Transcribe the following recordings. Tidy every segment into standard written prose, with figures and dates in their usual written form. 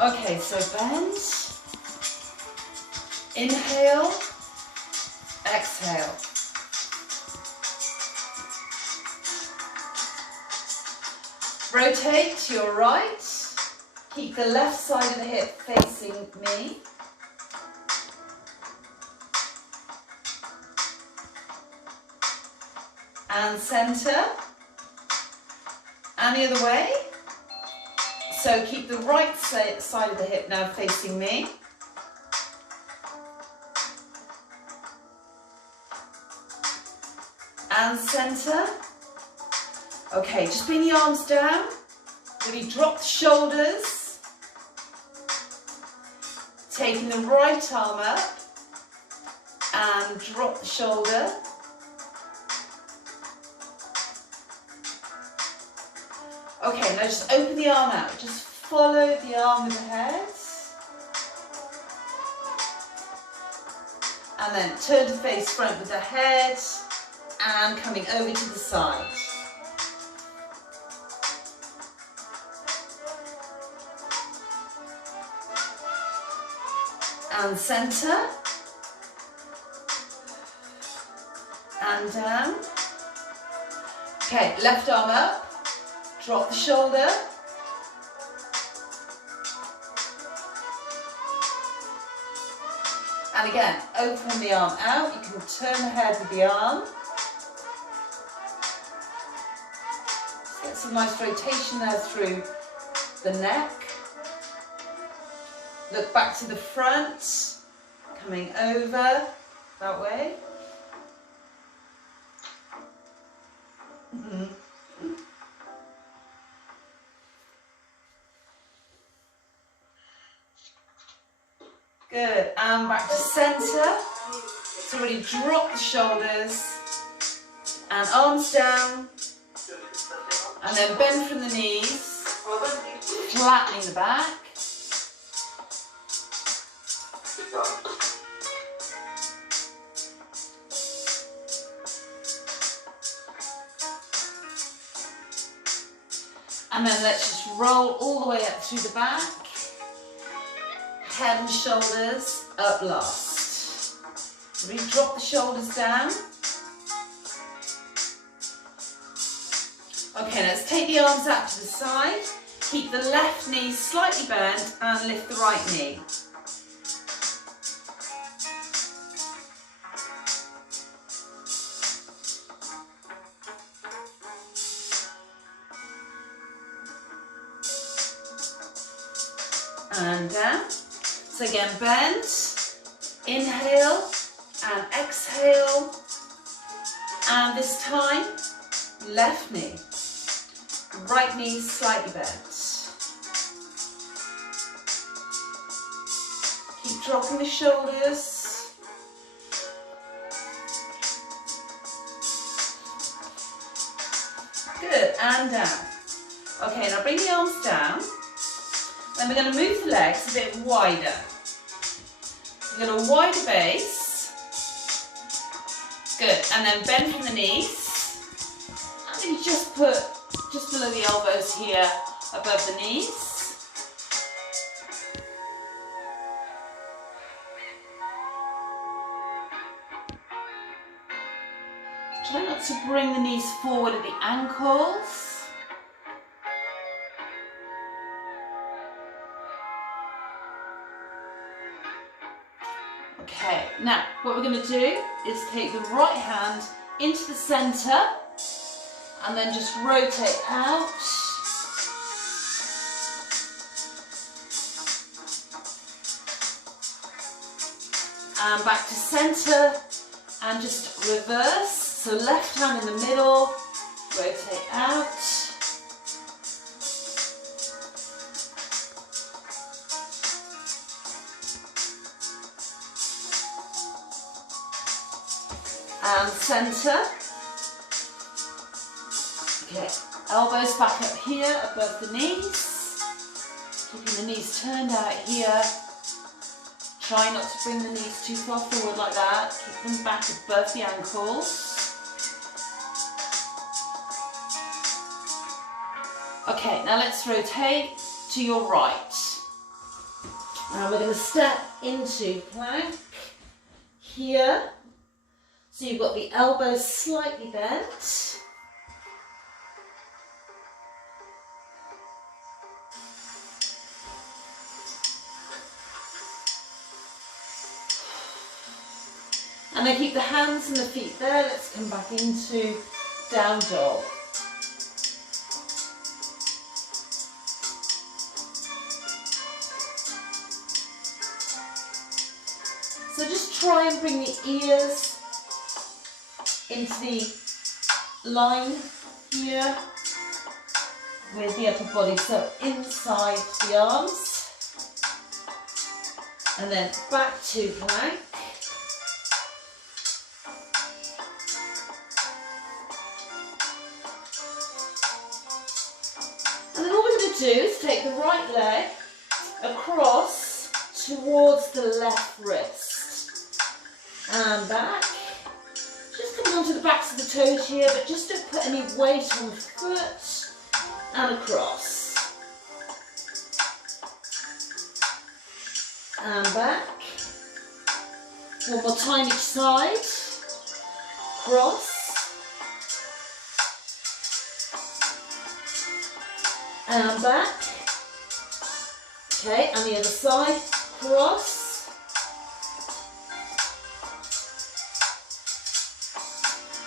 Okay, so bend. Inhale, exhale. Rotate to your right. Keep the left side of the hip facing me. And center. And the other way. So keep the right side of the hip now facing me. And center. Okay, just bring the arms down. Really drop the shoulders. Taking the right arm up. And drop the shoulder. Okay, now just open the arm out. Just follow the arm with the head. And then turn to face front with the head. And coming over to the side. And center. And down. Okay, left arm up. Drop the shoulder. And again, open the arm out. You can turn the head with the arm. Get some nice rotation there through the neck. Look back to the front. Coming over that way. Good, and back to center. So really drop the shoulders and arms down, and then bend from the knees, flattening the back. And then let's just roll all the way up through the back. Head and shoulders up last. Really drop the shoulders down. Okay, let's take the arms out to the side. Keep the left knee slightly bent and lift the right knee. And down. So again, bend, inhale and exhale. And this time, left knee, right knee slightly bent. Keep dropping the shoulders. Good, and down. Okay, now bring the arms down. Then we're going to move the legs a bit wider. We're going to wider base. Good. And then bend from the knees. And then you just put just below the elbows here, above the knees. Try not to bring the knees forward at the ankles. Okay, now what we're going to do is take the right hand into the centre and then just rotate out. And back to centre and just reverse. So left hand in the middle, rotate out. And centre. Okay, elbows back up here above the knees. Keeping the knees turned out here. Try not to bring the knees too far forward like that. Keep them back above the ankles. Okay, now let's rotate to your right. Now we're going to step into plank here. So you've got the elbows slightly bent. And then keep the hands and the feet there. Let's come back into down dog. So just try and bring the ears into the line here with the upper body. So inside the arms. And then back to plank. Do is take the right leg across towards the left wrist and back. Just coming onto the backs of the toes here, but just don't put any weight on the foot, and across and back. One more time each side. Cross and back. Okay, and the other side, cross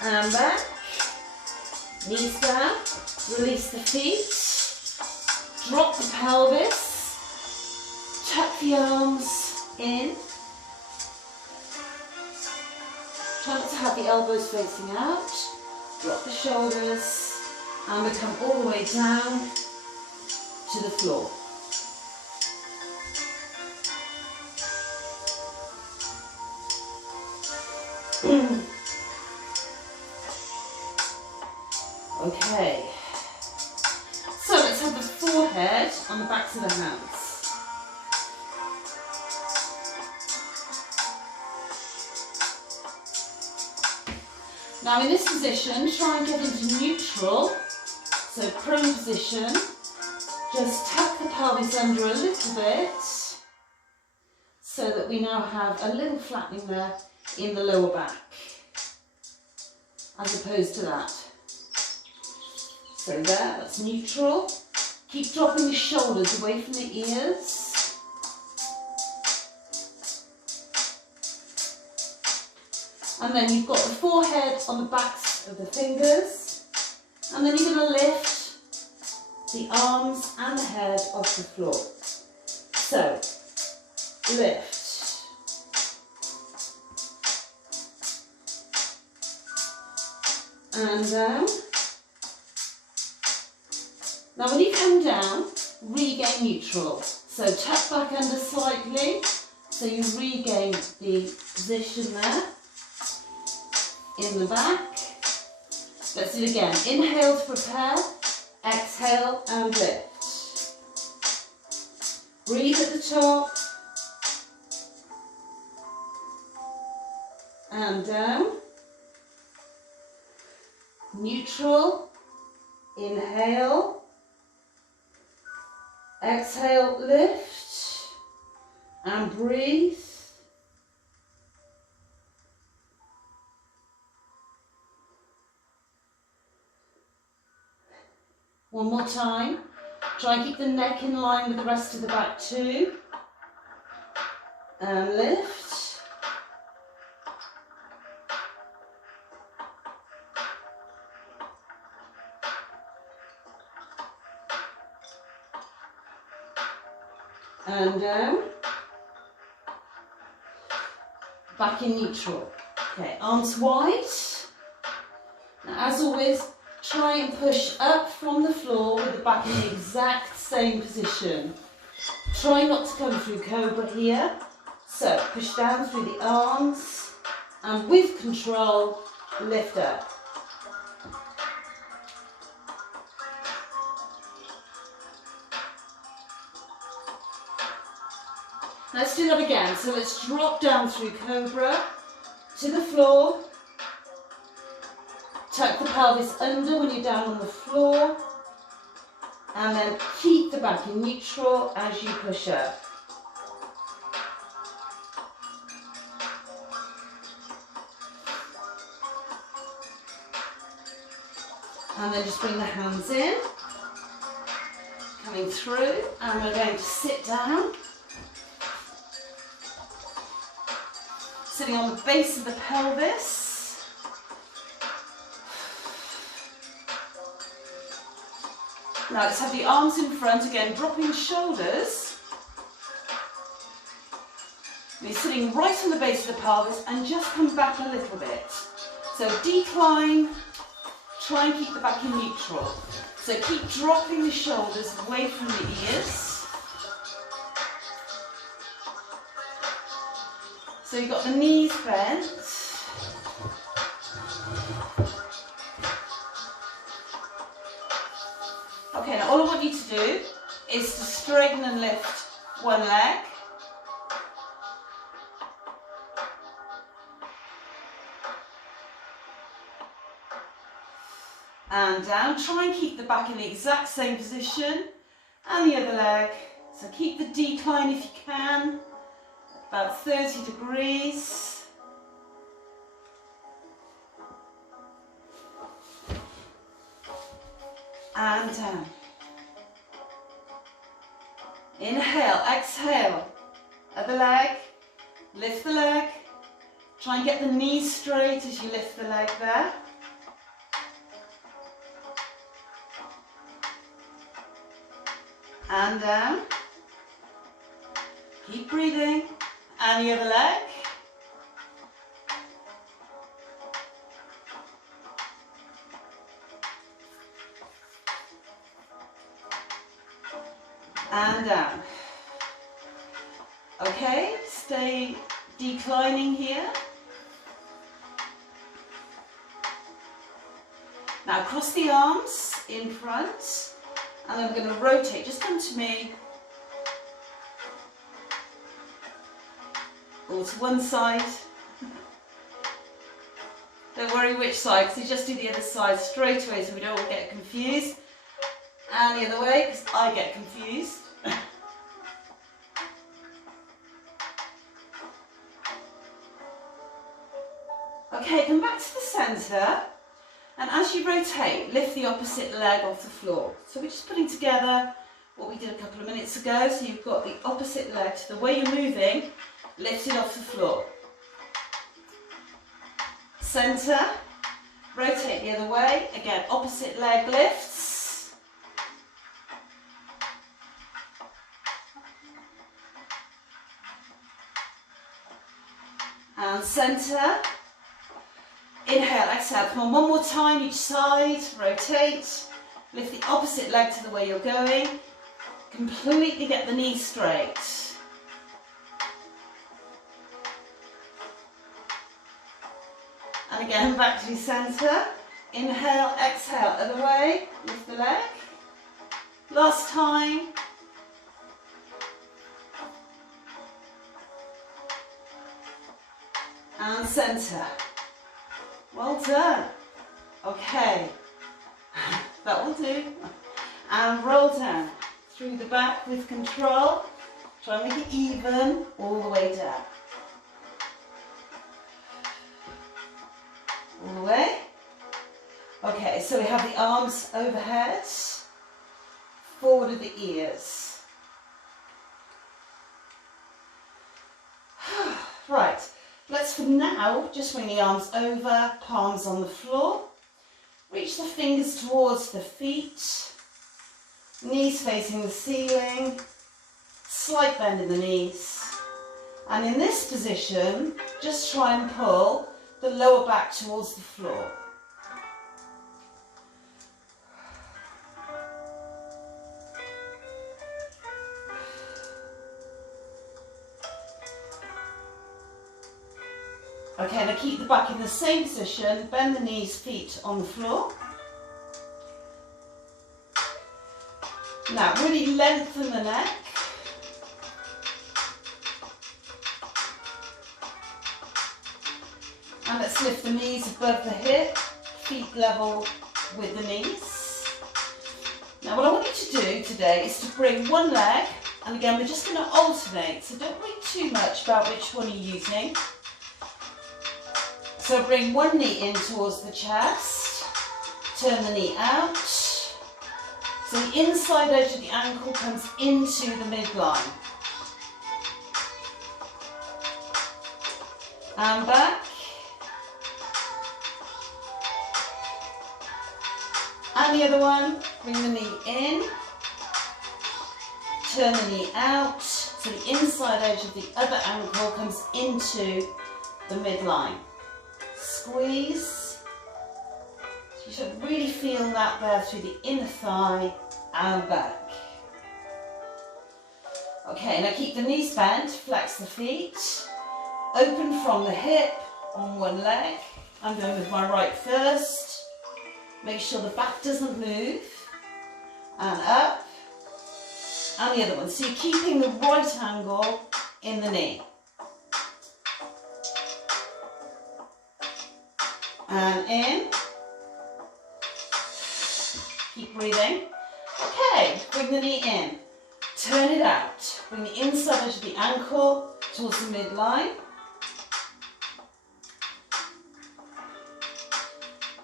and back. Knees down, release the feet, drop the pelvis, tuck the arms in. Try not to have the elbows facing out. Drop the shoulders and we come all the way down to the floor. Okay, so let's have the forehead on the backs of the hands. Now in this position, try and get into neutral, so prone position. Just tuck the pelvis under a little bit so that we now have a little flattening there in the lower back as opposed to that. So there, that's neutral. Keep dropping the shoulders away from the ears. And then you've got the forehead on the backs of the fingers. And then you're going to lift the arms and the head off the floor. So, lift. And down. Now when you come down, regain neutral. So tuck back under slightly, so you regain the position there, in the back. Let's do it again. Inhale to prepare. Exhale and lift. Breathe at the top. And down. Neutral. Inhale. Exhale, lift. And breathe. One more time. Try and keep the neck in line with the rest of the back too. And lift. And down. Back in neutral. Okay, arms wide. Now as always, try and push up from the floor with the back in the exact same position. Try not to come through cobra here. So push down through the arms and with control, lift up. Let's do that again. So let's drop down through cobra to the floor. Tuck the pelvis under when you're down on the floor. And then keep the back in neutral as you push up. And then just bring the hands in, coming through, and we're going to sit down. Sitting on the base of the pelvis. Now let's have the arms in front again, dropping the shoulders. You're sitting right on the base of the pelvis and just come back a little bit. So decline, try and keep the back in neutral. So keep dropping the shoulders away from the ears. So you've got the knees bent. Okay, now all I want you to do is to straighten and lift one leg. And down. Try and keep the back in the exact same position. And the other leg. So keep the decline if you can. About 30 degrees. And down. Inhale, exhale. Other leg. Lift the leg. Try and get the knees straight as you lift the leg there. And down. Keep breathing. And the other leg. And down. Okay, stay declining here. Now cross the arms in front. And I'm going to rotate. Just come to me. Or to one side. Don't worry which side, because you just do the other side straight away so we don't all get confused. And the other way, because I get confused. Okay, come back to the centre. And as you rotate, lift the opposite leg off the floor. So we're just putting together what we did a couple of minutes ago. So you've got the opposite leg, so the way you're moving, lift it off the floor. Centre, rotate the other way. Again, opposite leg lifts. And centre. Inhale, exhale. Come on, one more time each side. Rotate. Lift the opposite leg to the way you're going. Completely get the knees straight. And again, back to the centre. Inhale, exhale, other way. Lift the leg. Last time. And centre. Well done. Okay, that will do. And roll down through the back with control. Try and make it even all the way down. All the way. Okay, so we have the arms overhead, forward of the ears. Right. Let's for now just bring the arms over, palms on the floor. Reach the fingers towards the feet, knees facing the ceiling, slight bend in the knees. And in this position, just try and pull the lower back towards the floor. Okay, now keep the back in the same position, bend the knees, feet on the floor. Now really lengthen the neck. And let's lift the knees above the hip, feet level with the knees. Now what I want you to do today is to bring one leg, and again we're just going to alternate, so don't worry too much about which one you're using. So bring one knee in towards the chest, Turn the knee out. So the inside edge of the ankle comes into the midline. And back. And the other one, bring the knee in. Turn the knee out. So the inside edge of the other ankle comes into the midline. Squeeze. You should really feel that there through the inner thigh and back. Okay, now keep the knees bent, flex the feet, open from the hip on one leg. I'm going with my right first. Make sure the back doesn't move. And up. And the other one. So you're keeping the right angle in the knee. And in. Keep breathing. Okay, bring the knee in. Turn it out. Bring the inside edge of the ankle towards the midline.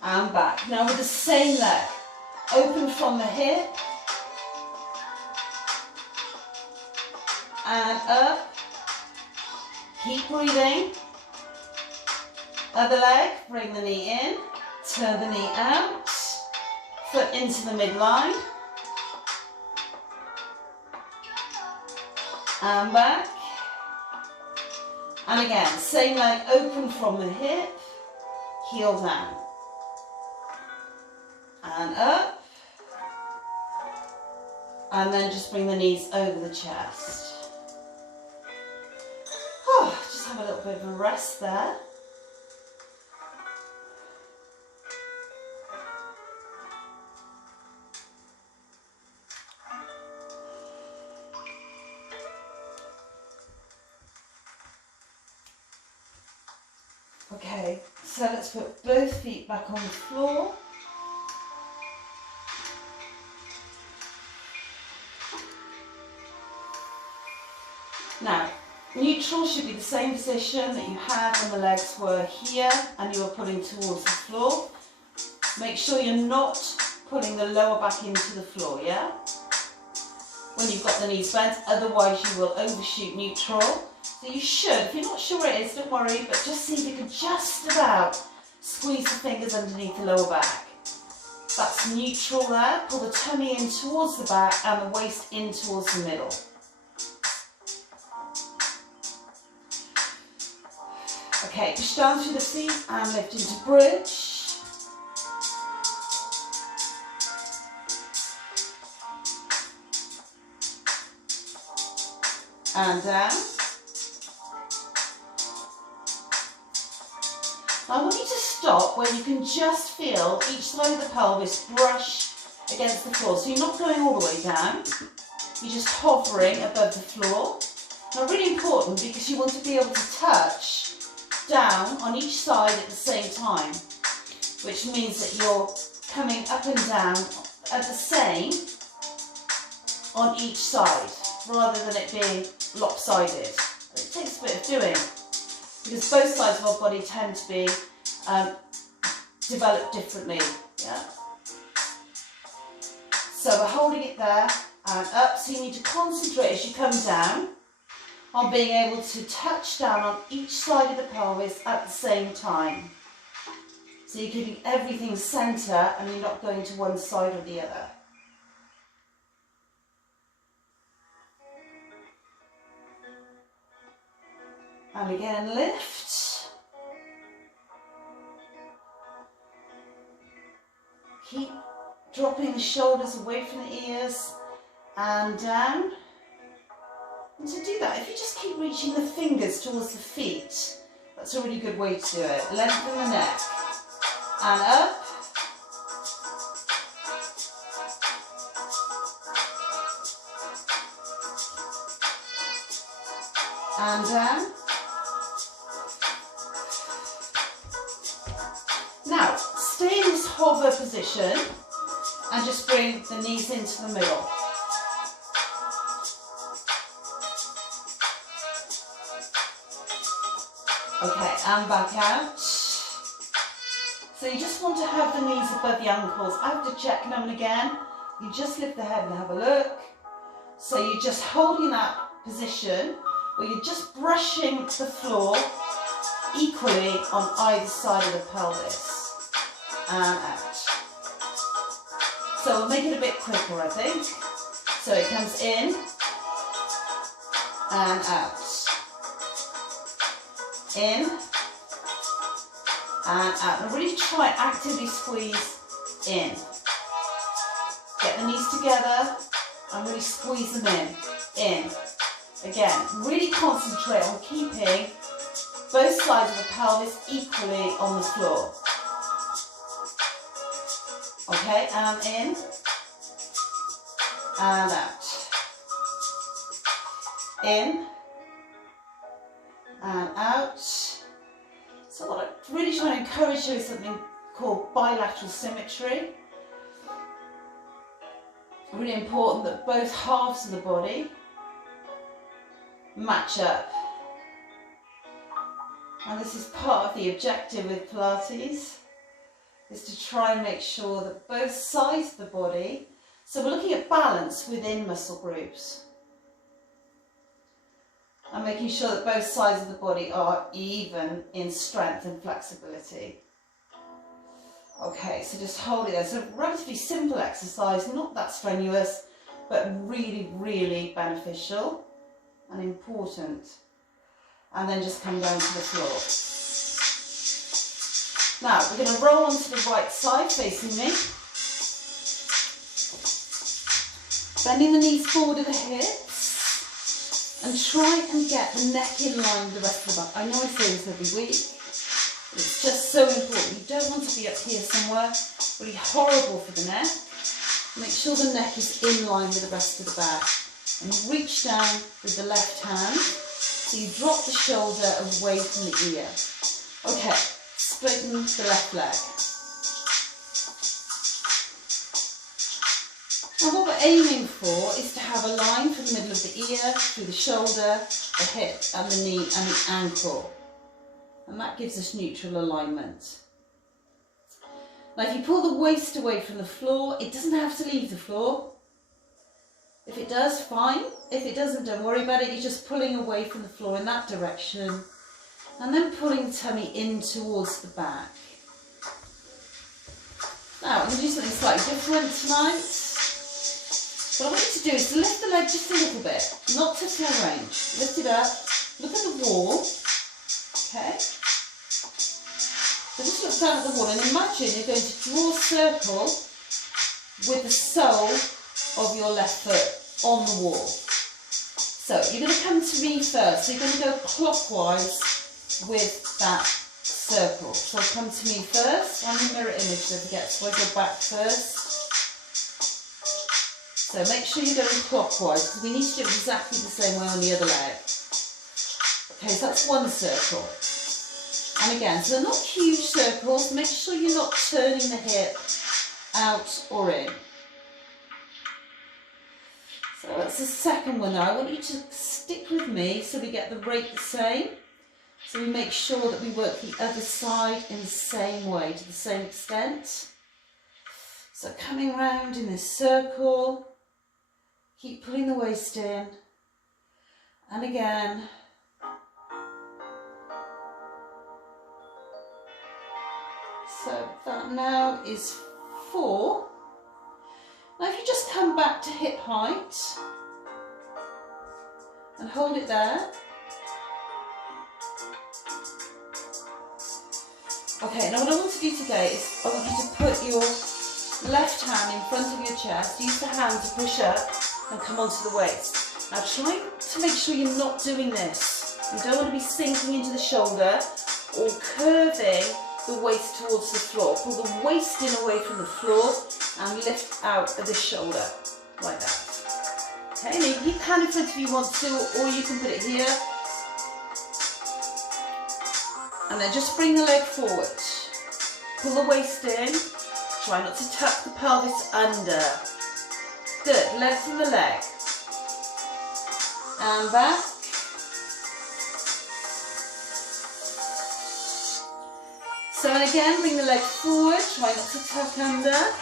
And back. Now with the same leg. Open from the hip. And up. Keep breathing. Other leg. Bring the knee in. Turn the knee out. Foot into the midline. And back. And again, same leg open from the hip. Heel down. And up. And then just bring the knees over the chest. Oh, just have a little bit of a rest there. Okay, so let's put both feet back on the floor. Now, neutral should be the same position that you had when the legs were here and you were pulling towards the floor. Make sure you're not pulling the lower back into the floor, yeah? When you've got the knees bent, otherwise you will overshoot neutral. So you should, if you're not sure where it is, don't worry, but just see if you can just about squeeze the fingers underneath the lower back. That's neutral there. Pull the tummy in towards the back and the waist in towards the middle. Okay, push down through the feet and lift into bridge. And down. I want you to stop where you can just feel each side of the pelvis brush against the floor. So you're not going all the way down, you're just hovering above the floor. Now really important because you want to be able to touch down on each side at the same time, which means that you're coming up and down at the same on each side, rather than it being lopsided. It takes a bit of doing, because both sides of our body tend to be developed differently. Yeah. So we're holding it there and up, so you need to concentrate as you come down on being able to touch down on each side of the pelvis at the same time. So you're keeping everything centre and you're not going to one side or the other. And again, lift. Keep dropping the shoulders away from the ears and down. And to do that, if you just keep reaching the fingers towards the feet, that's a really good way to do it. Lengthen the neck. And up. And down. Now, stay in this hover position and just bring the knees into the middle. Okay, and back out. So you just want to have the knees above the ankles. I have to check now and again. You just lift the head and have a look. So you're just holding that position, or you're just brushing the floor equally on either side of the pelvis. And out. So we'll make it a bit quicker, I think. So it comes in and out. In and out. And really try and actively squeeze in. Get the knees together and really squeeze them in. Again, really concentrate on keeping both sides of the pelvis equally on the floor. Okay, and in and out. In and out. So what I'm really trying to encourage you is something called bilateral symmetry. Really important that both halves of the body match up. And this is part of the objective with Pilates, is to try and make sure that both sides of the body, so we're looking at balance within muscle groups, and making sure that both sides of the body are even in strength and flexibility. Okay, so just hold it there. So relatively simple exercise, not that strenuous, but really, really beneficial and important. And then just come down to the floor. Now, we're going to roll onto the right side, facing me. Bending the knees forward at the hips. And try and get the neck in line with the rest of the back. I know I say this every week. It's just so important. You don't want to be up here somewhere really horrible for the neck. Make sure the neck is in line with the rest of the back. And reach down with the left hand. So you drop the shoulder away from the ear. Okay, straighten the left leg. And what we're aiming for is to have a line from the middle of the ear, through the shoulder, the hip and the knee and the ankle. And that gives us neutral alignment. Now if you pull the waist away from the floor, it doesn't have to leave the floor. If it does, fine. If it doesn't, don't worry about it. You're just pulling away from the floor in that direction. And then pulling the tummy in towards the back. Now, I'm going to do something slightly different tonight. What I want you to do is to lift the leg just a little bit, not to full range. Lift it up, look at the wall. Okay? So just look down at the wall and imagine you're going to draw a circle with the sole of your left foot on the wall. So you're going to come to me first. So you're going to go clockwise with that circle. So come to me first. I'm the mirror image, don't forget. So I go back first. So make sure you're going clockwise because we need to do it exactly the same way on the other leg. Okay, so that's one circle. And again, so they're not huge circles. Make sure you're not turning the hip out or in. So that's the second one now. I want you to stick with me so we get the rate the same. So we make sure that we work the other side in the same way, to the same extent. So coming round in this circle, keep pulling the waist in, and again. So that now is 4. Now if you just come back to hip height and hold it there. Okay, now what I want to do today is I want you to put your left hand in front of your chest, use the hand to push up and come onto the waist. Now try to make sure you're not doing this. You don't want to be sinking into the shoulder or curving the waist towards the floor. Pull the waist in away from the floor and lift out of the shoulder, like that. Okay, now you can keep the hand in front if you want to, or you can put it here. And then just bring the leg forward. Pull the waist in. Try not to tuck the pelvis under. Good, lengthen the leg. And back. So, and again, bring the leg forward, try not to tuck under.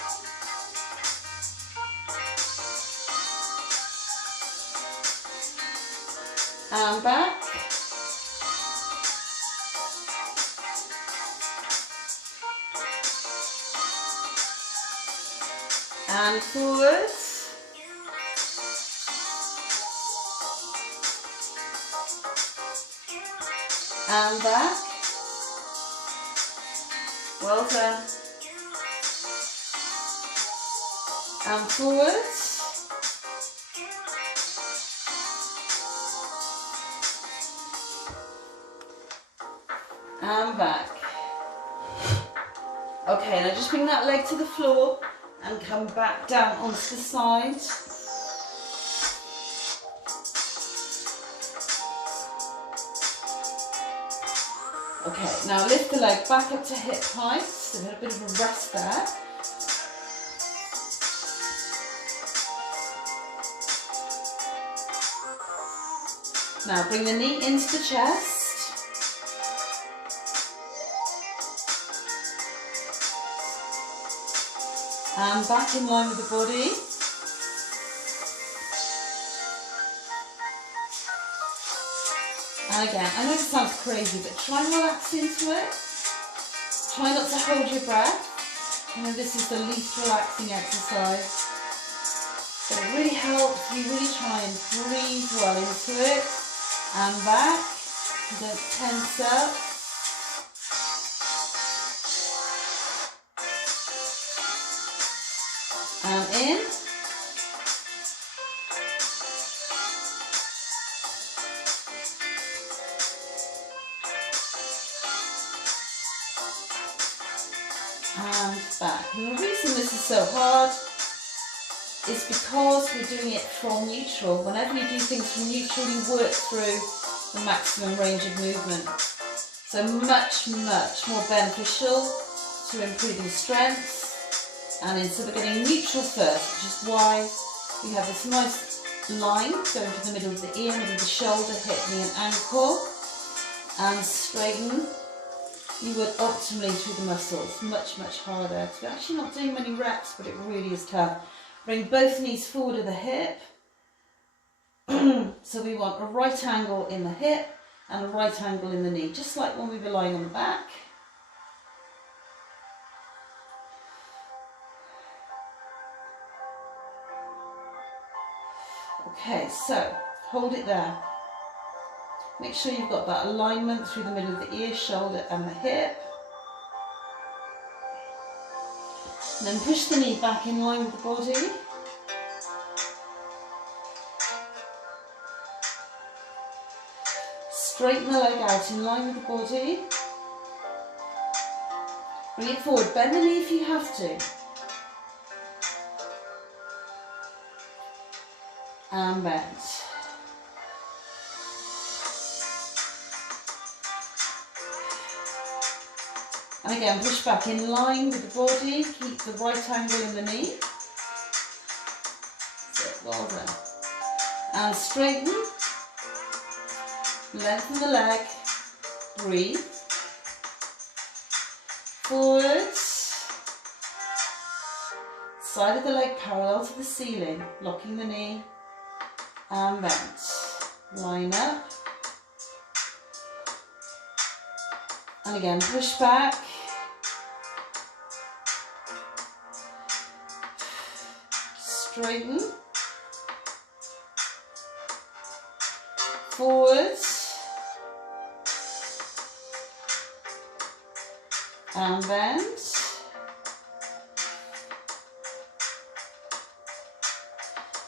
And back. And forwards. And back. Well done. And forwards. And back. Okay, now just bring that leg to the floor and come back down onto the side. Okay, now lift the leg back up to hip height, so we had a bit of a rest there. Now bring the knee into the chest. And back in line with the body. And again, I know it sounds crazy, but try and relax into it. Try not to hold your breath. You know, this is the least relaxing exercise. But it really helps you really try and breathe well into it. And back. You don't tense up. And in. And back. And the reason this is so hard is because we're doing it from neutral. Whenever you do things from neutral, you work through the maximum range of movement. So much, much more beneficial to improving strength. And so we're getting neutral first, which is why we have this nice line going to the middle of the ear, middle of the shoulder, hip, knee and ankle. And straighten. You would optimally through the muscles, much, much harder. So we're actually not doing many reps, but it really is tough. Bring both knees forward of the hip. So we want a right angle in the hip and a right angle in the knee, just like when we were lying on the back. Okay, so hold it there. Make sure you've got that alignment through the middle of the ear, shoulder and the hip. And then push the knee back in line with the body. Straighten the leg out in line with the body. Bring it forward, bend the knee if you have to. And bend. And again, push back in line with the body, keep the right angle in the knee. That's it, well done. And straighten, lengthen the leg, breathe. Forwards, side of the leg parallel to the ceiling, locking the knee, and bend. Line up. And again, push back. Straighten. Forwards. And bend.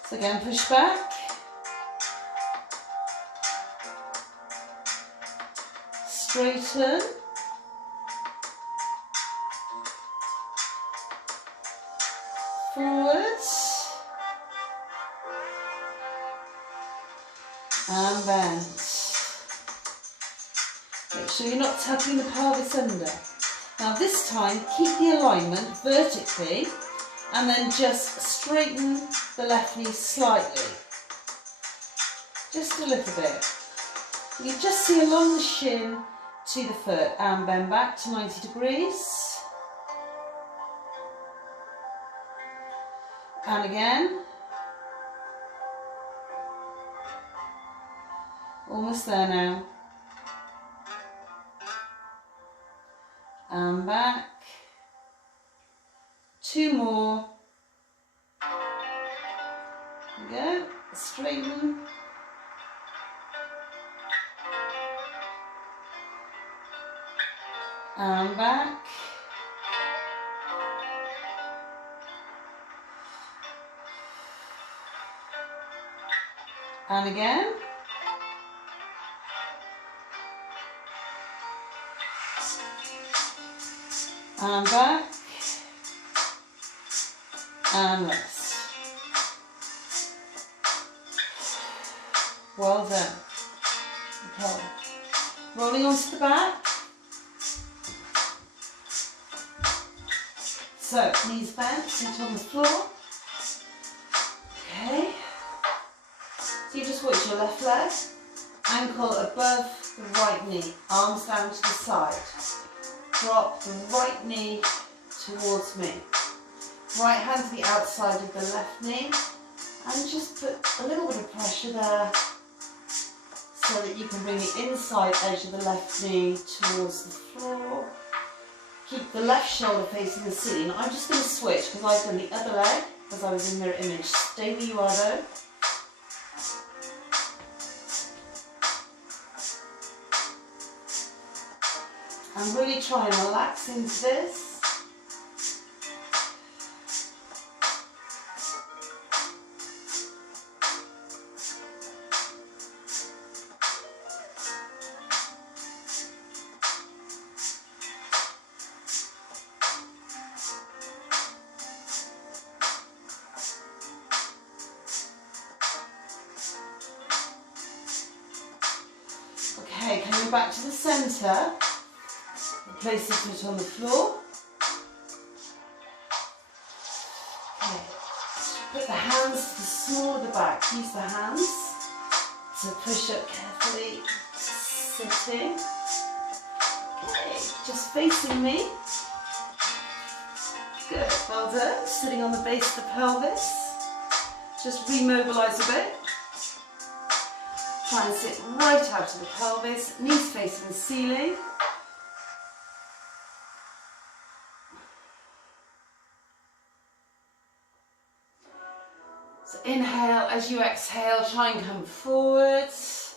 So again, push back. Straighten. Forwards. And bend. Make sure you're not tucking the pelvis under. Now this time, keep the alignment vertically and then just straighten the left knee slightly. Just a little bit. You just see along the shin to the foot and bend back to 90 degrees. And again. Almost there now. And back. 2 more. There we go. Straighten. And back. And again. And back. And rest. Well done. Okay. Rolling onto the back. So, knees bent, feet on the floor. Okay. So you just watch your left leg, ankle above the right knee, arms down to the side. Drop the right knee towards me. Right hand to the outside of the left knee, and just put a little bit of pressure there so that you can bring the inside edge of the left knee towards the floor. Keep the left shoulder facing the ceiling. I'm just going to switch because I've done the other leg as I was in mirror image. Stay where you are though. And really try and relax into this. Okay, coming back to the centre. Place the foot on the floor. Okay. Put the hands to the small of the back. Use the hands to push up carefully. Sitting. Okay, just facing me. Good, well done. Sitting on the base of the pelvis. Just remobilise a bit. Try and sit right out of the pelvis. Knees facing the ceiling. So inhale, as you exhale, try and come forward. So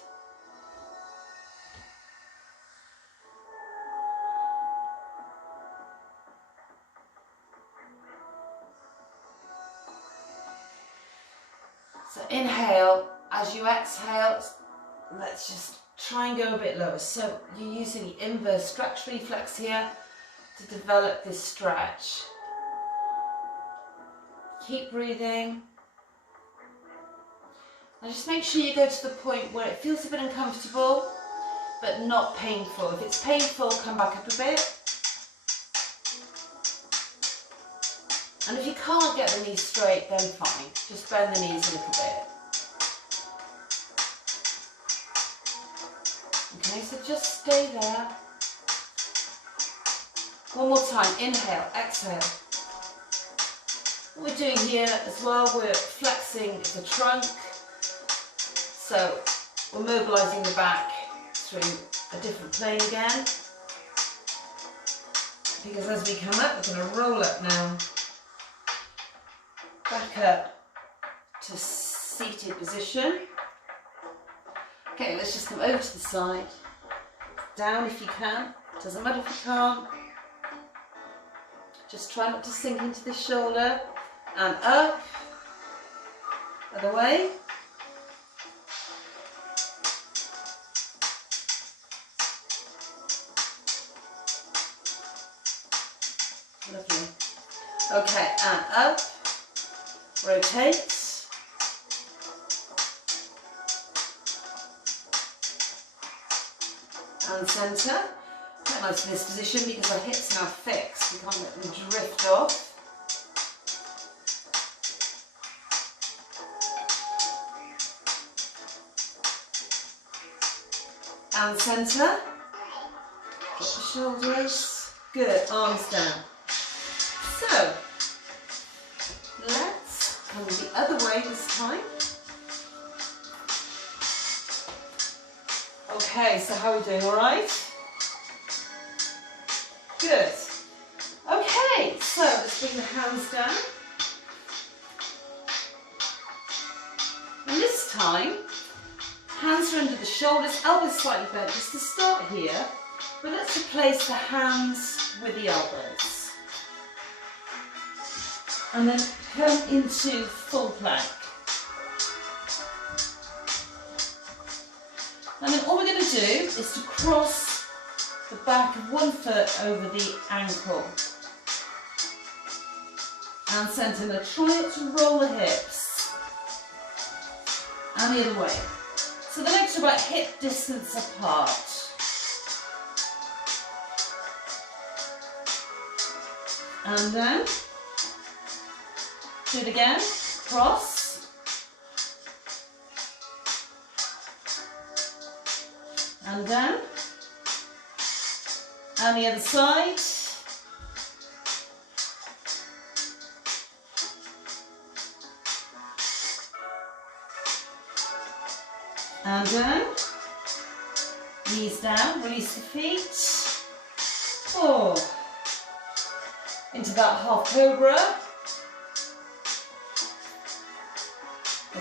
inhale, as you exhale, let's just try and go a bit lower. So you're using the inverse stretch reflex here to develop this stretch. Keep breathing. Now just make sure you go to the point where it feels a bit uncomfortable, but not painful. If it's painful, come back up a bit. And if you can't get the knees straight, then fine. Just bend the knees a little bit. Okay, so just stay there. One more time. Inhale, exhale. What we're doing here as well, we're flexing the trunk. So we're mobilising the back through a different plane again. Because as we come up, we're going to roll up now. Back up to seated position. Okay, let's just come over to the side. Down if you can. Doesn't matter if you can't. Just try not to sink into the shoulder. And up. Other way. Lovely. Okay, and up. Rotate. And centre. Quite nice in this position because our hips are now fixed. We can't let them drift off. And centre. Drop the shoulders. Good, arms down. So, let's come the other way this time. Okay, so how are we doing, all right? Good. Okay, so let's bring the hands down. And this time, hands are under the shoulders, elbows slightly bent, just to start here. But let's replace the hands with the elbows. And then come into full plank. And then all we're going to do is to cross the back of one foot over the ankle. And center. Try not to roll the hips. And the other way. So the legs are about hip distance apart. And then, do it again, cross. And then, and the other side. And then, knees down, release the feet. 4. Into that half cobra.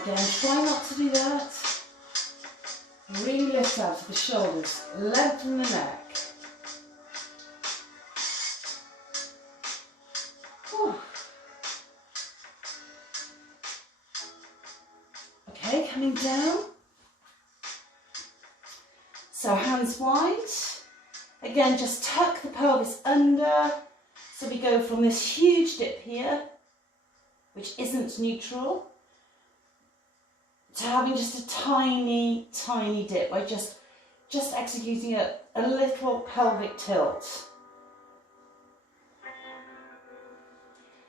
Again, try not to do that. Really lift out of the shoulders, lengthen the neck. Whew. Okay, coming down. So hands wide. Again, just tuck the pelvis under. So we go from this huge dip here, which isn't neutral, to having just a tiny, tiny dip by just executing a little pelvic tilt.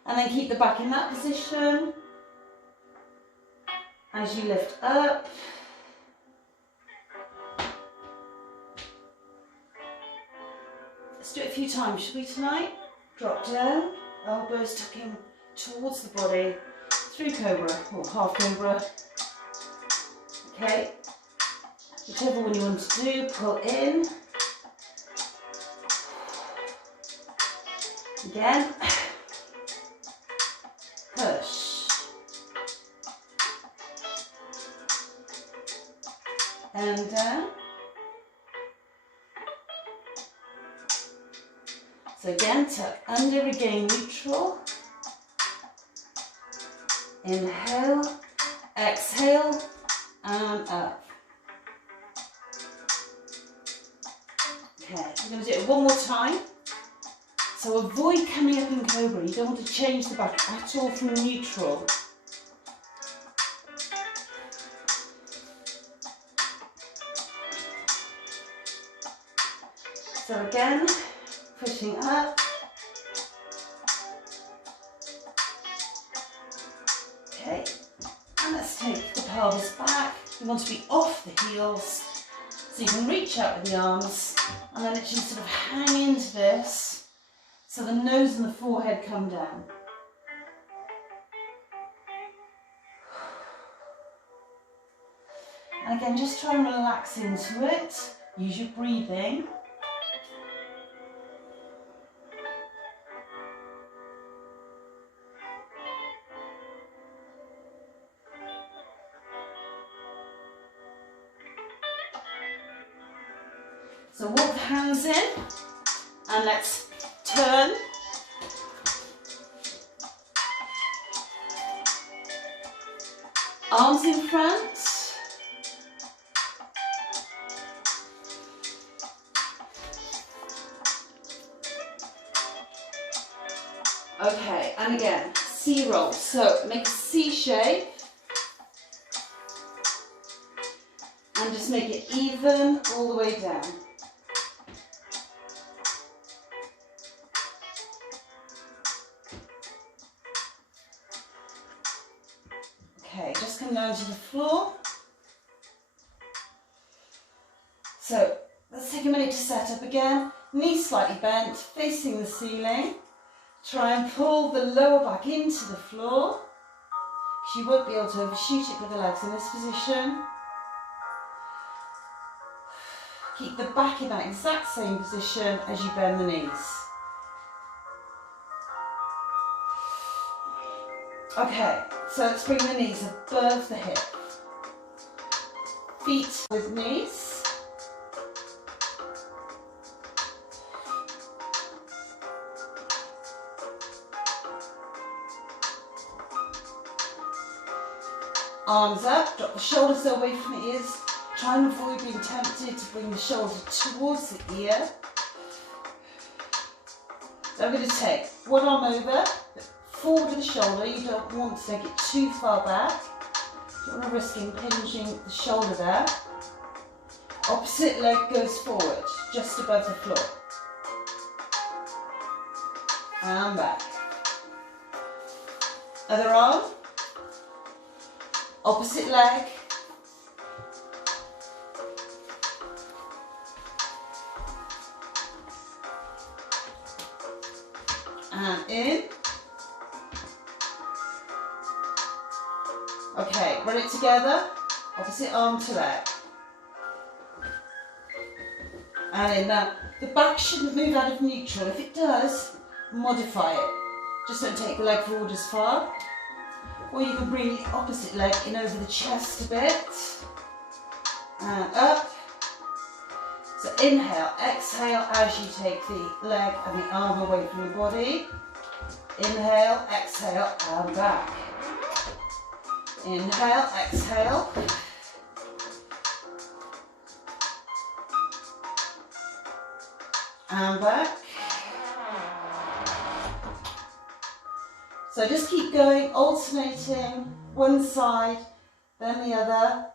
And then keep the back in that position as you lift up. Let's do it a few times, shall we, tonight? Drop down, elbows tucking towards the body, through cobra or half cobra. Okay, whichever one you want to do, pull in. Again, push. And down. So again, tuck under, regain neutral. Inhale, exhale, and up. Okay, we're going to do it one more time. So avoid coming up in cobra. You don't want to change the back at all from neutral. So again, pushing up. Okay, and let's take the pelvis back. You want to be off the heels, so you can reach out with the arms, and then literally sort of hang into this, so the nose and the forehead come down. And again, just try and relax into it. Use your breathing. So walk the hands in, and let's turn. Arms in front. Okay, and again, C roll. So make a C shape. And just make it even all the way down. Okay, just come down to the floor. So let's take a minute to set up again. knees slightly bent, facing the ceiling. Try and pull the lower back into the floor. You won't be able to overshoot it with the legs in this position. Keep the back in that exact same position as you bend the knees. Okay, so let's bring the knees above the hip. Feet with knees. Arms up, drop the shoulders away from the ears. Try and avoid being tempted to bring the shoulder towards the ear. So I'm going to take one arm over, forward of the shoulder. You don't want to take it too far back. You don't want to risk impinging the shoulder there. Opposite leg goes forward, just above the floor. And back. Other arm. Opposite leg. And in. Okay, run it together. Opposite arm to leg. And in. Now, the back shouldn't move out of neutral. If it does, modify it. Just don't take the leg forward as far. Or you can bring the opposite leg in over the chest a bit. And up. So inhale, exhale as you take the leg and the arm away from the body. Inhale, exhale, and back. Inhale, exhale. And back. So just keep going, alternating one side, then the other.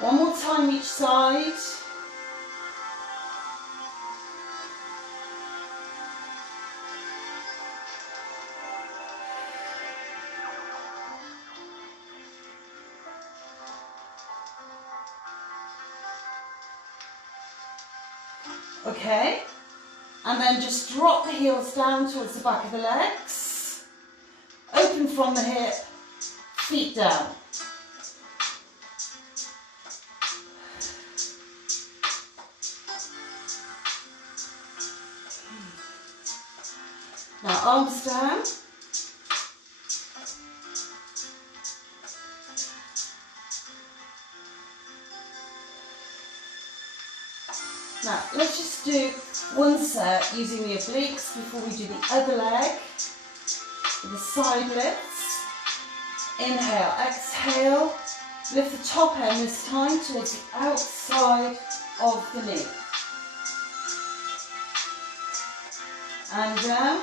One more time each side. Okay, and then just drop the heels down towards the back of the legs. Open from the hip, feet down. Now arms down. Now let's just do one set using the obliques before we do the other leg. With the side lifts. Inhale, exhale. Lift the top end this time towards the outside of the knee. And down.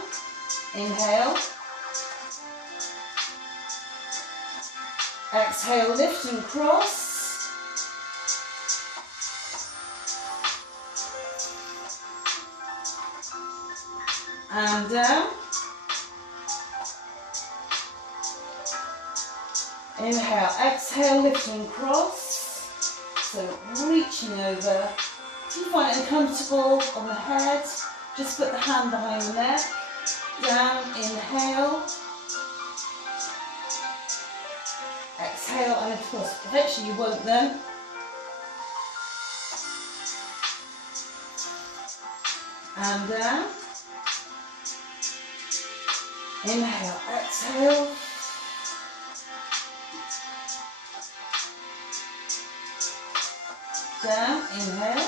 Inhale. Exhale, lift and cross. And down. Inhale, exhale, lift and cross. So reaching over. If you find it uncomfortable on the head, just put the hand behind the neck. Down, inhale. Exhale, and of course, eventually you won't then. And down. Inhale, exhale. Down, inhale.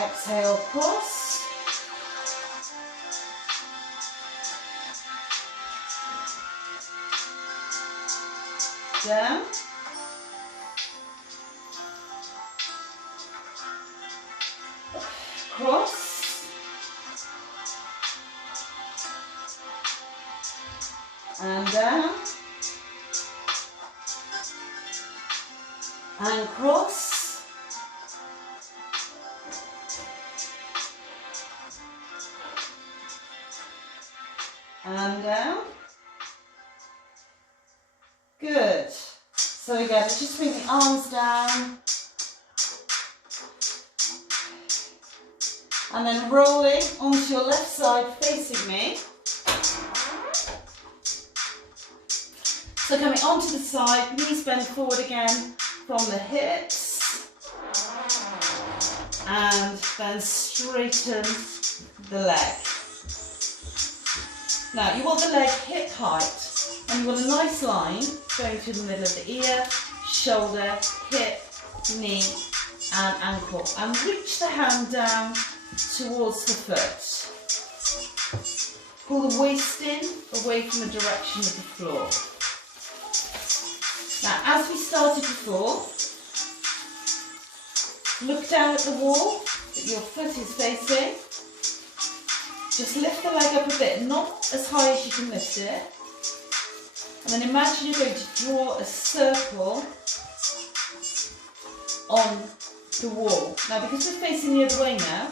Exhale, cross. Down. Cross. And down. And cross. Good. So again, let's just bring the arms down. And then rolling onto your left side facing me. So coming onto the side, knees bend forward again from the hips. And then straighten the leg. Now you want the leg hip height, and you want a nice line going through the middle of the ear, shoulder, hip, knee and ankle. And reach the hand down towards the foot. Pull the waist in, away from the direction of the floor. Now, as we started before, look down at the wall that your foot is facing. Just lift the leg up a bit, not as high as you can lift it. And then imagine you're going to draw a circle on the wall. Now, because we're facing the other way now,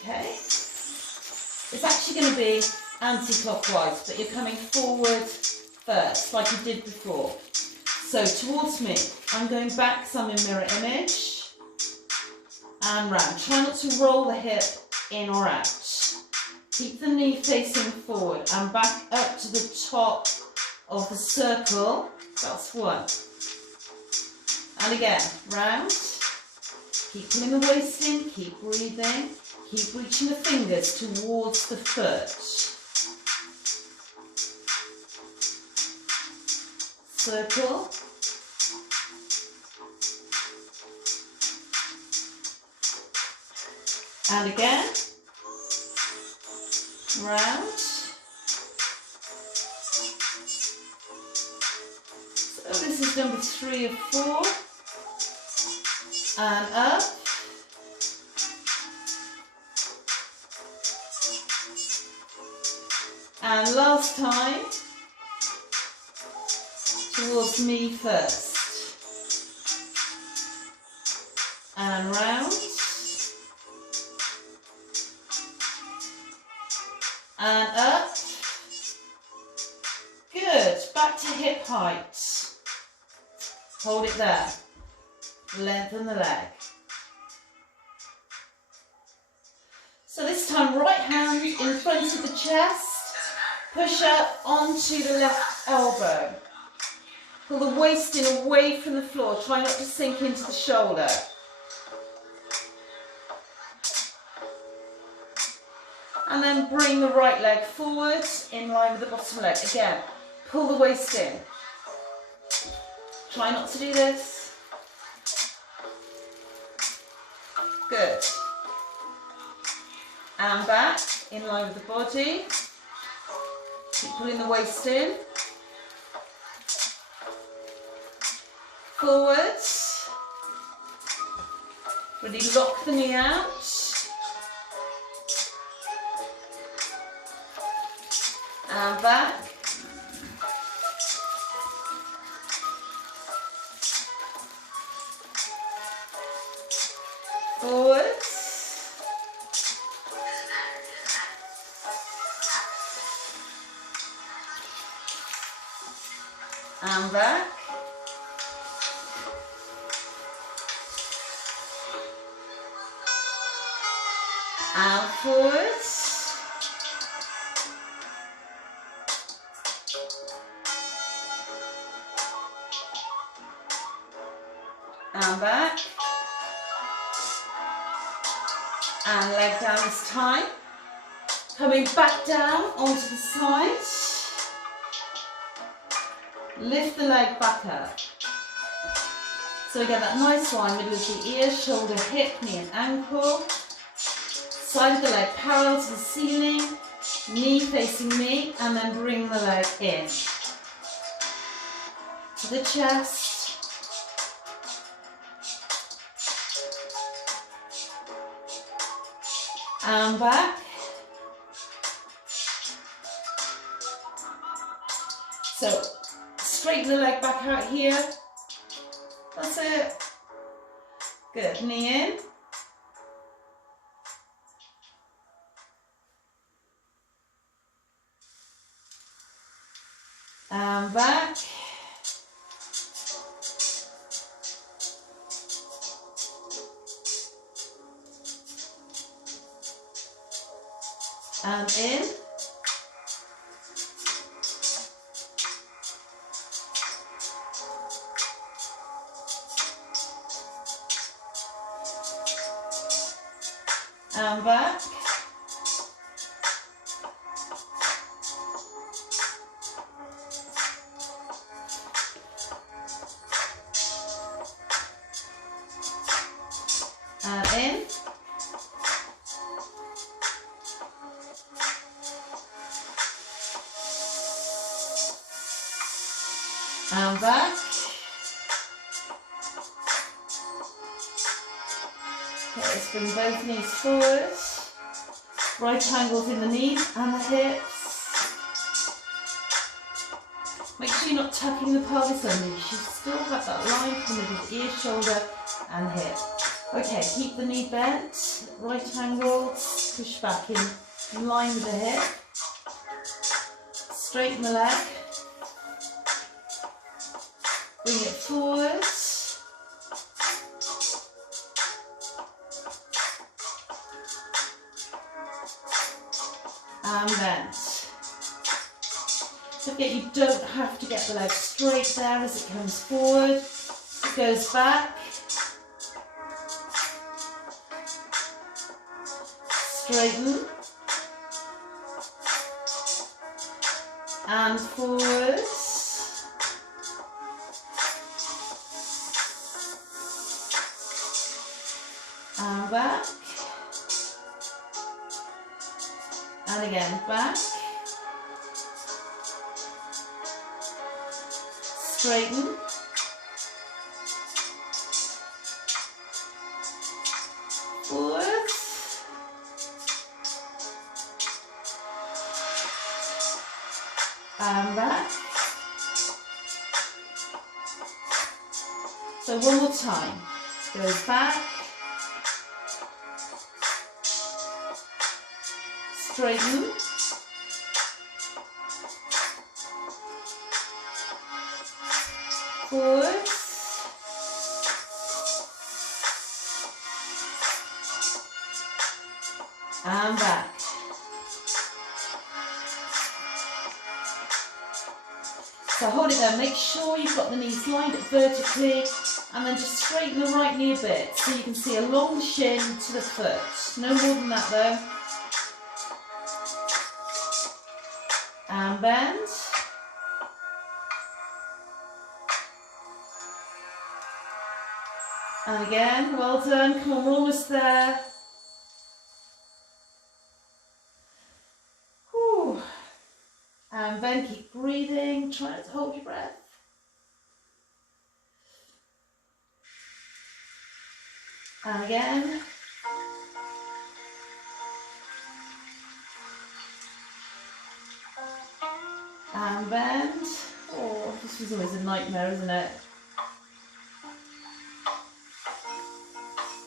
okay, it's actually going to be anti-clockwise, but you're coming forward first, like you did before. So towards me, I'm going back, so I'm in mirror image, and round. Try not to roll the hip in or out. Keep the knee facing forward and back up to the top of the circle. That's one. And again, round. Keep pulling the waist in, keep breathing, keep reaching the fingers towards the foot. Circle. And again. Round. So this is number 3 of 4. And up. And last time, towards me first. And round. And up. Good. Back to hip height. Hold it there. Lengthen the leg. So this time, right hand in front of the chest. Push up onto the left elbow. Pull the waist in away from the floor. Try not to sink into the shoulder. And then bring the right leg forward in line with the bottom leg. Again, pull the waist in. Try not to do this. Good. And back in line with the body. Keep pulling the waist in. Forwards. Really lock the knee out. And back. Forwards. And back. And forwards. And back. And leg down this time. Coming back down onto the side. Lift the leg back up. So we get that nice line, middle of the ear, shoulder, hip, knee and ankle. Side of the leg parallel to the ceiling, knee facing me, and then bring the leg in. To the chest. And back. So straighten the leg back out here. That's it. Good. Knee in. And back. And in. And back. And in. And back. Okay, let's bring both knees forward. Right angles in the knees and the hips. Make sure you're not tucking the pelvis under. You should still have that line from the ear, shoulder and hip. Okay, keep the knee bent. Right angles. Push back in line with the hip. Straighten the leg. Bring it forward. And bend. Don't forget, you don't have to get the leg straight there as it comes forward. It goes back. Straighten. And forward. And back. And again, back. Straighten. Forward. And back. So one more time. Goes back. Straighten. Forward. And back. So hold it there. Make sure you've got the knees lined up vertically, and then just straighten the right knee a bit so you can see along the shin to the foot. No more than that though. And bend. And again, well done. Come on, we're almost there. Whew. And then keep breathing. Try not to hold your breath. And again. And bend. Oh, this was always a nightmare, isn't it?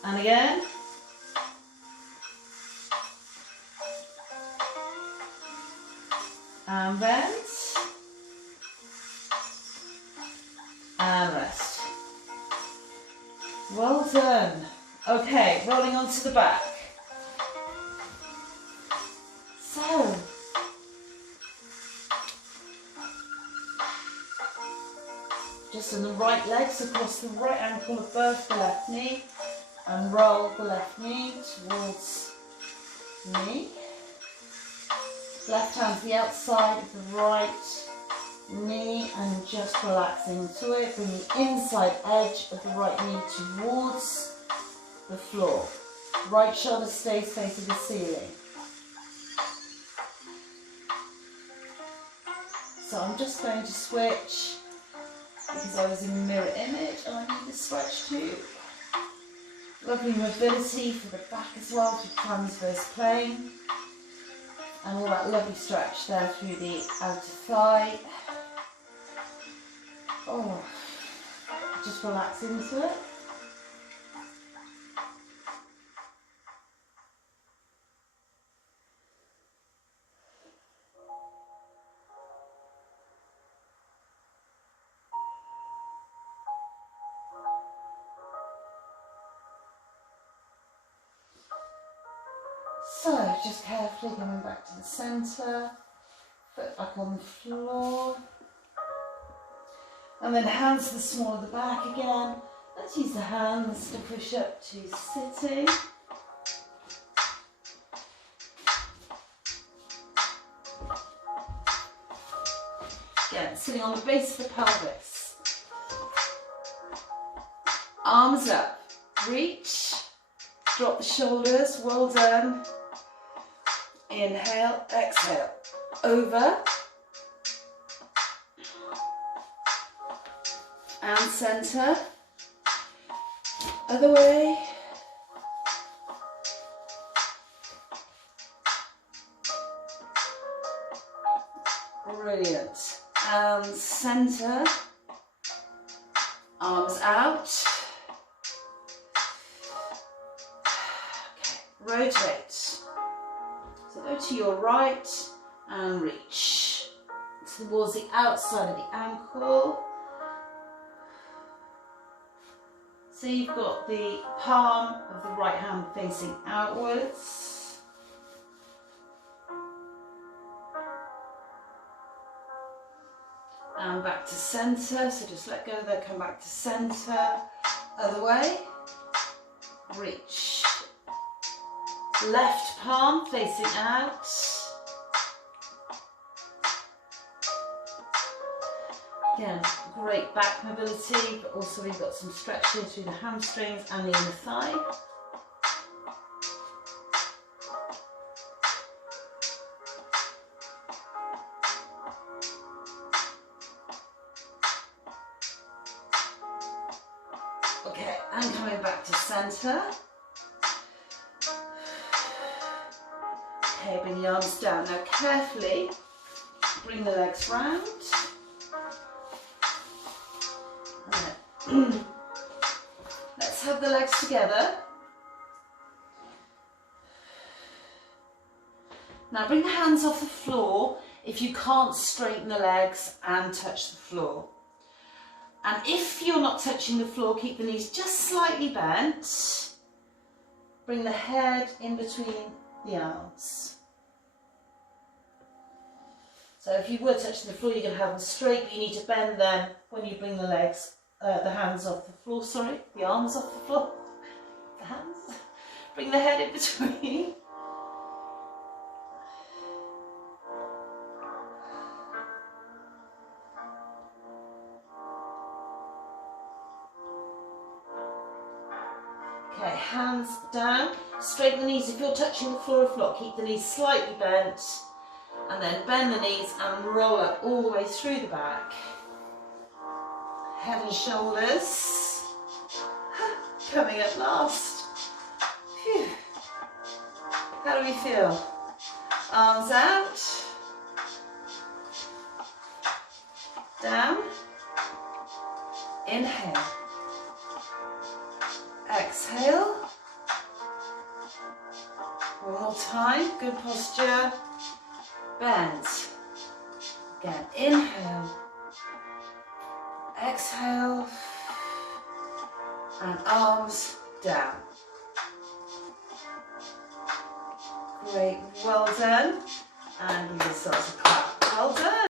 And again. And bend. And rest. Well done. Okay, rolling onto the back. So, just on the right legs across the right ankle above the left knee, and roll the left knee towards the knee. Left hand to the outside of the right knee and just relax into it. Bring the inside edge of the right knee towards the floor. Right shoulder stays facing the ceiling. So I'm just going to switch because I was in mirror image and I need this stretch too. Lovely mobility for the back as well through transverse plane. And all that lovely stretch there through the outer thigh. Oh, just relax into it. So just carefully coming back to the centre, foot back on the floor. And then hands to the small of the back again. Let's use the hands to push up to sitting. Again, sitting on the base of the pelvis. Arms up, reach, drop the shoulders, well done. Inhale, exhale, over. And centre. Other way. Brilliant. And centre. Arms out. Okay, rotate. So go to your right and reach towards the outside of the ankle. So you've got the palm of the right hand facing outwards. And back to centre, so just let go there, come back to centre. Other way, reach. Left palm facing out. Again, great back mobility, but also we've got some stretching through the hamstrings and the inner thigh. Okay, and coming back to centre. Okay, bring the arms down. Now carefully bring the legs round. Let's have the legs together. Now bring the hands off the floor if you can't straighten the legs and touch the floor. And if you're not touching the floor, keep the knees just slightly bent. Bring the head in between the arms. So if you were touching the floor, you're going to have them straight, but you need to bend them when you bring the legs, the hands off the floor, sorry, the arms off the floor, the hands. Bring the head in between. Okay, hands down, straighten the knees. If you're touching the floor, keep the knees slightly bent, and then bend the knees and roll up all the way through the back. Head and shoulders, coming at last. Phew. How do we feel? Arms out, down, inhale, exhale, one more time, good posture, bend, again, inhale, exhale, and arms down. Great, well done, and give yourselves a clap, well done.